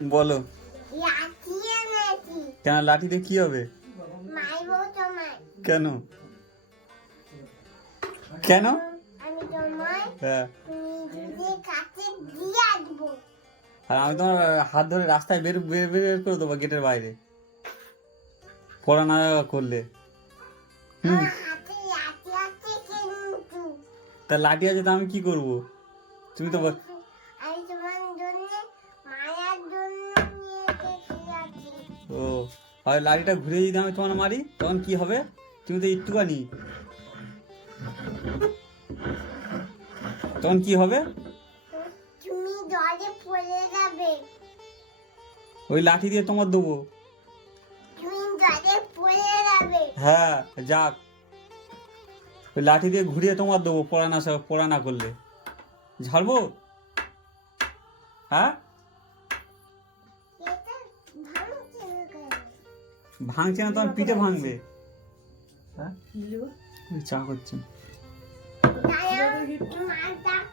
বলো। লাঠি এনেছি। কেন লাঠিতে কি হবে? মারবো তোমায়। কেন কেন? আমি তোমায় হ্যাঁ, নিজের কাছে দিয়ে আসবো। আর আমি তোমার হাত ধরে রাস্তায় বের বের বের করে দেবো গেটের বাইরে, পড়া না করলে। হুম, আমার হাতে লাঠি আছে কিন্তু। তা লাঠি আছে তো আমি কি করব? তুমি তো আমি তোমার জন্য মায়ার জন্য নিয়ে এসেছি। ও, হয় লাঠিটা ঘুরিয়ে যদি আমি তোমার মারি তখন কি হবে? তুমি তো একটুখানি, তখন কি হবে? তুমি জলে পড়ে যাবে। ওই লাঠি দিয়ে তোমার দেবো। তুমি জলে পড়ে যাবে। হ্যাঁ, যাক, ওই লাঠি দিয়ে ঘুরিয়ে তোমার দেবো, পড়া না করলে। ঝাড়বো? হ্যাঁ, এটা ভাঙছে না কেন? ভাঙছে না, তোমার পিঠে ভাঙবে। হ্যাঁ, ওই চা করছে। তাই মার ডাক